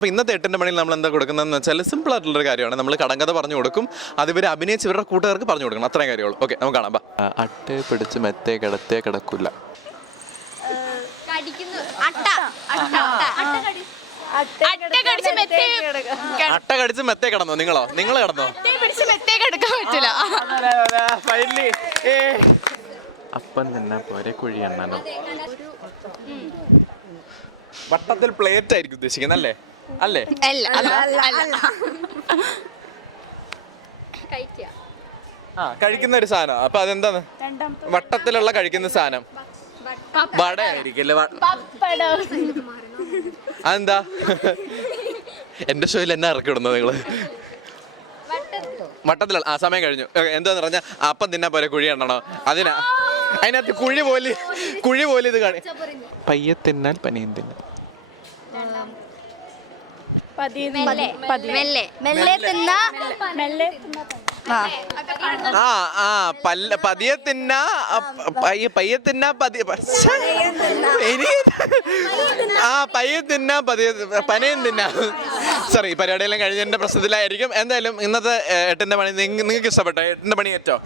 അപ്പോൾ ഇന്നത്തെ 8ന്റെ മണിയിൽ നമ്മൾ എന്താ കൊടുക്കുന്നതെന്ന് വെച്ചാൽ സിമ്പിൾ ആയിട്ടുള്ളൊരു കാര്യമാണ്. നമ്മൾ കടങ്കഥ പറഞ്ഞു കൊടുക്കും, അത് ഇവർ അഭിനയിച്ച് ഇവരുടെ കൂട്ടുകാർക്ക് പറഞ്ഞു കൊടുക്കണം. അത്രയും കാര്യമുള്ളൂ. ഓക്കെ, നമുക്ക് കാണാം. അട്ടേ പിടിച്ച് മെത്തേ കിടത്തേ കിടക്കില്ല. അട്ട കടിച്ച് മെത്തേ കിടന്നോ? നിങ്ങൾ കിടന്നോ? അപ്പം തന്നെ പോരെ കുഴി എണ്ണനോ? വട്ടത്തിൽ പ്ലേറ്റ് ആയിരിക്കും ഉദ്ദേശിക്കുന്നത് അല്ലേ? അല്ലേ? കഴിക്കുന്ന ഒരു സാധനം. അപ്പൊ അതെന്താണ്? വട്ടത്തിലുള്ള കഴിക്കുന്ന സാധനം വട ആയിരിക്കില്ലേ? അതെന്താ? എന്റെ ഷോയിൽ എന്നെ ഇറക്കി വിടുന്നത് നിങ്ങള്? വട്ടത്തിലുള്ള സമയം കഴിഞ്ഞു. എന്താന്ന് പറഞ്ഞാൽ അപ്പം തിന്നാ പോലെ കുഴി എണ്ണണോ? അതിനകത്ത് കുഴി പോലെ ഇത് കാണി. പയ്യെ തിന്നാൽ പനിയും തിന്നാൻ. പതിയെ തിന്നാ പയ്യെ തിന്നാ പനയും തിന്നാ. സോറി, പരിപാടിയെല്ലാം കഴിഞ്ഞതിന്റെ പ്രശ്നത്തിലായിരിക്കും. എന്തായാലും ഇന്നത്തെ 8ന്റെ മണി നിങ്ങൾക്ക് ഇഷ്ടപ്പെട്ടോ? 8ന്റെ മണി ഏറ്റോ?